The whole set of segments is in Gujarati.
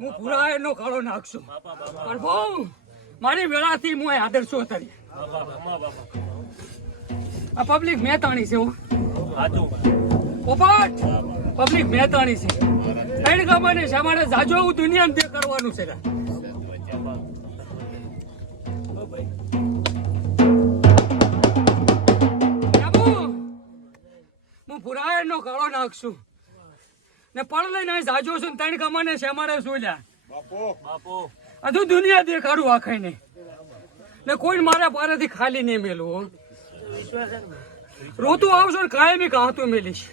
હું પૂરા એનો કાળો નાખશું પ્રભુ મારી વેળાથી હું આદર્શો કરી આ પબ્લિક મહેતાણી છે પોપટ પબ્લિક મહેતાણી છે ત્રણ ગામને સામાને જાજો એવું દુનિયાને તે કરવાનું છે હું પૂરા એનો કાળો નાખશું ને પણ લઈને જાજો છું ત્રણ ગામને સામાને શું લ્યા હજુ દુનિયા દેખાડું આખાઈને ને કોઈ મારા પારેથી ખાલી નહીં મેલું રોતું આવશો ને કાયમી કાહતું મેલીશ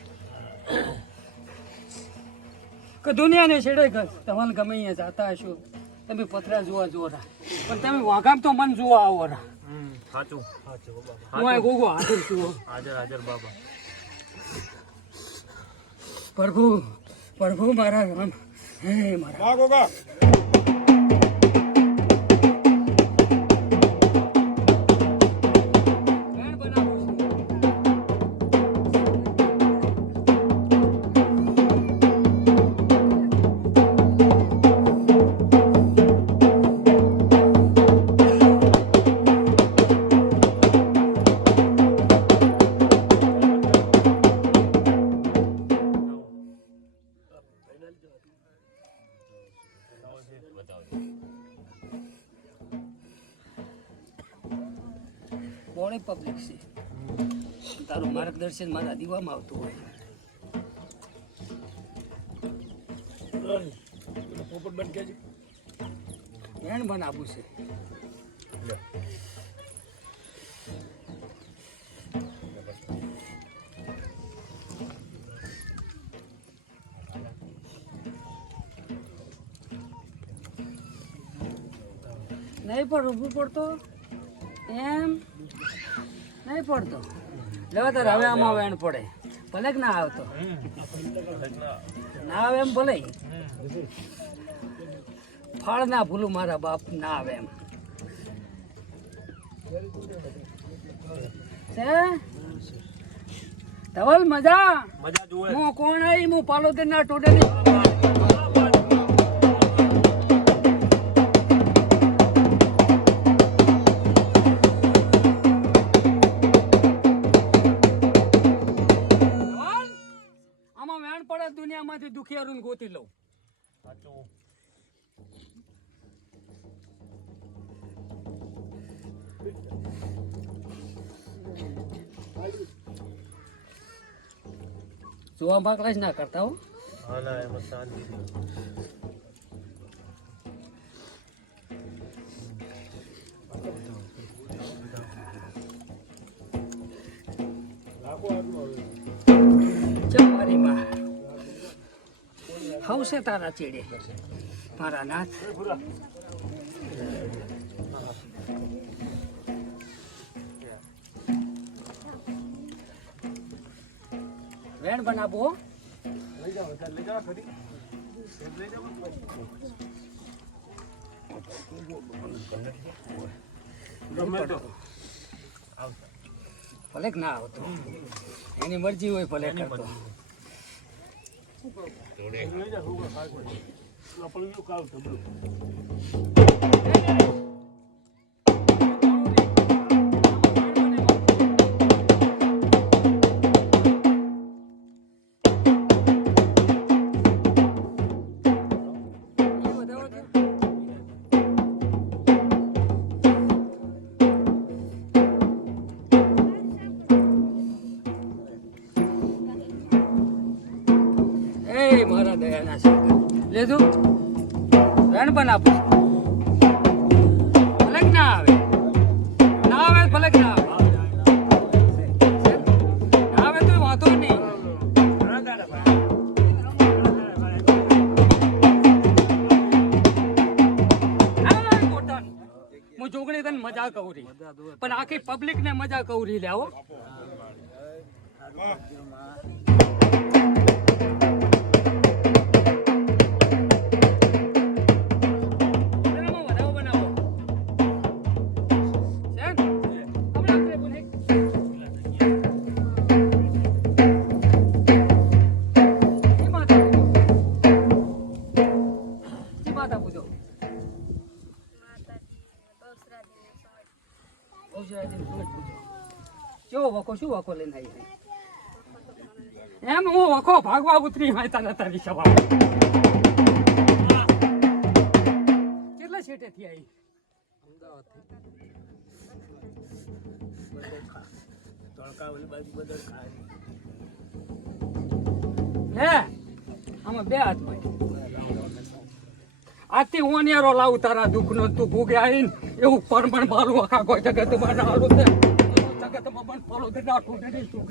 કે દુનિયાને છેડે તમારે ગમે અહીંયા જાતા હશો તમે પથરા જોવા જોરા પણ તમે વાઘામ તો મન જોવા આવો રા સાચું હું આ ગોગો હાજર છું હાજર બાબા પ્રભુ પ્રભુ મારા રામ હે મારા ગોગા બોળે પબ્લિક છે તારું માર્ગદર્શન મારા દીવામાં આવતું હોય પોપટ બન કે વેણ બનાવવું છે નહીં પણ ઊભું પડતો એમ નહીં પડતો લેવા તાર હવે આમાં વેણ પડે ભલે કે ના આવતો ના આવે એમ ભલે ફળ ના ભૂલું મારા બાપ ના આવે એમ ધવલ મજા હું કોણ આવી હું પાલોદર ના ટોટલી દુનિયામાંથી દુખિયારું ગોતી લઉં જોવા ભાગલા જ ના કરતા હો હવશે તારા ચેડે મારા નાથ વેણ બનાવો ભલે ના આવતો એની મરજી હોય ભલે કરતો મારા દયાના સાગર લેજો રણ પણ આપો ફલક ના આવે ના આવે ફલક ના આવે તો વાંધો નહીં હું જોગણી તને મજા કહું પણ આખી પબ્લિક ને મજા કહું લાવો કેવો વખો શું વખો લઈને આવી એમ હું વખો ભાગવા ઉતરી હાયતા નતા રિક્ષામાં કેટલા છેટે થી આવી હે આમાં બે હાથ ભાઈ આથી ઓનિયારો લાવું તારા દુઃખ નો તું ભૂગે આવીને એવું પરમણ મારું આખા કોઈ જગત માં હાલું છે જગત માં પણ ફોલો દે ના ટૂટે નહીં તું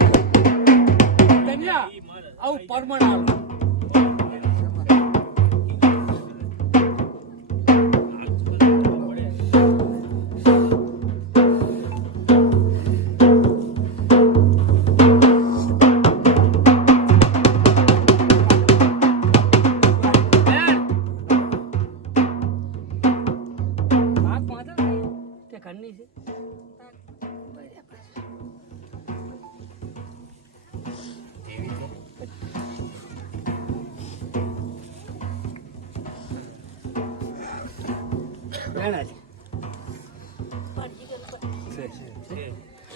ધન્યા આવું પરમણ હાલું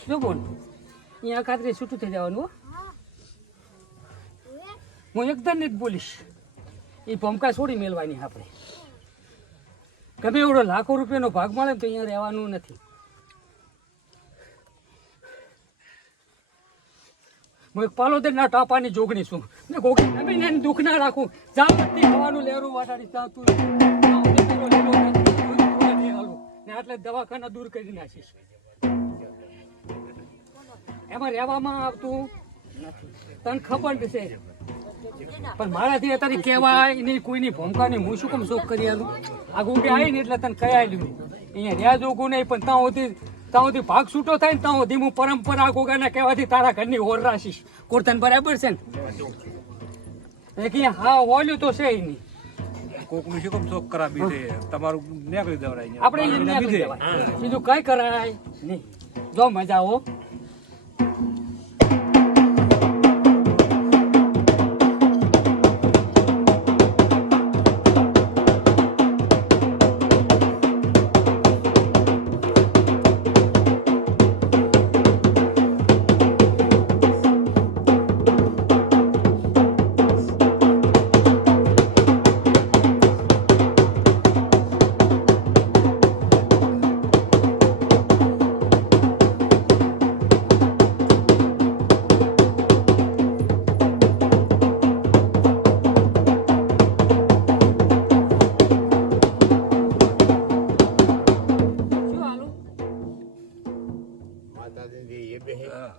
જો બોલ અહીંયા ખાતરી છૂટું થઈ જવાનું હું એકદમ જ બોલીશ એ ભમકા છોડી મેળવાની આપણે ગમે એવડો લાખો રૂપિયાનો ભાગ મળે તો અહીંયા રહેવાનું નથી હું એક પાલોદર ના ટાપાની જોગણી છું ને ગોગી નમીને એને દુઃખ ના રાખું જા બધી ખાવાનું લેરું વાટાડી જા તું ને આટલે દવાખાના દૂર કરી નાખીશ એમાં રહેવામાં આવતું નથી તને ખબર છે પણ મારાથી અત્યારે કહેવાય નહીં કોઈની ભૂમકાની હું શું કેમ શોખ કરી આલું આ ગોગી આવી ને એટલે તને કયા લ્યું અહીંયા રહ્યા જોગું નહીં પણ ત્યાં સુધી ભાગ છૂટો થાય ને ત્યાં સુધી હું પરંપરા ગોગાના કહેવાથી તારા ઘરની ઓર રાખીશ કોર્તન બરાબર છે ને કે હા ઓલ્યું તો છે નહીં કોકનું શું કેમ શોખ કરાવી દે તમારું નીકળી દેવરાય આપણે નીકળી દેવાય બીજું કઈ કરાય નહીં જો મજા આવો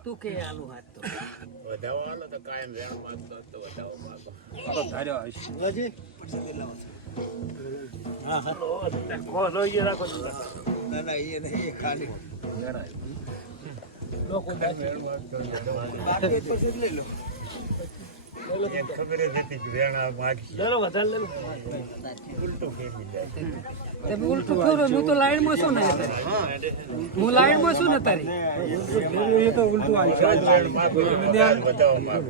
તું કે આલુ હાથ તો વધાવો હાલો તો કાયમ વેણ માંગતો તો વધાવો માંગો તો ધાર્યો આવીશ હા હા લો એ રાખો ના ના એ નહીં ખાલી લોકો બાકી પછી લઈ લો એક ખબર જ હતી વેણા માંગી ચલો વધારે લે લો ઉલટું ફેમી જાય તમે ઉલટું ખરો હું તો લાઈનમાં છું ને હું લાઈનમાં છું ને તારી એ તો ઉલટું આવી છે વધાવો માંગો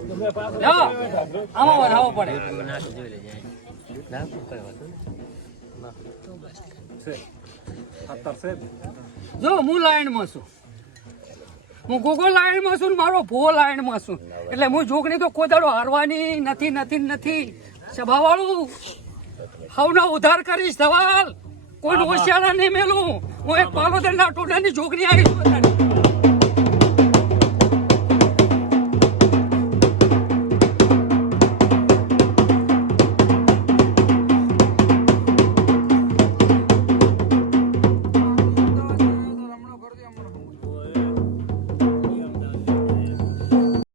જાઓ આમાં વધાવો પડે જો હું લાઈનમાં છું હું ગોગો લાઈનમાં છું મારો ભો લાઈનમાં છું એટલે હું જોગણી તો કોદાડો હારવાની નથી સભાવાળું હવનો ઉધાર કરીશ સવાલ કોઈ હોશિયાર નહીં મેલું હું એક પાલોદર ના ટોડાની જોગણી આવીશ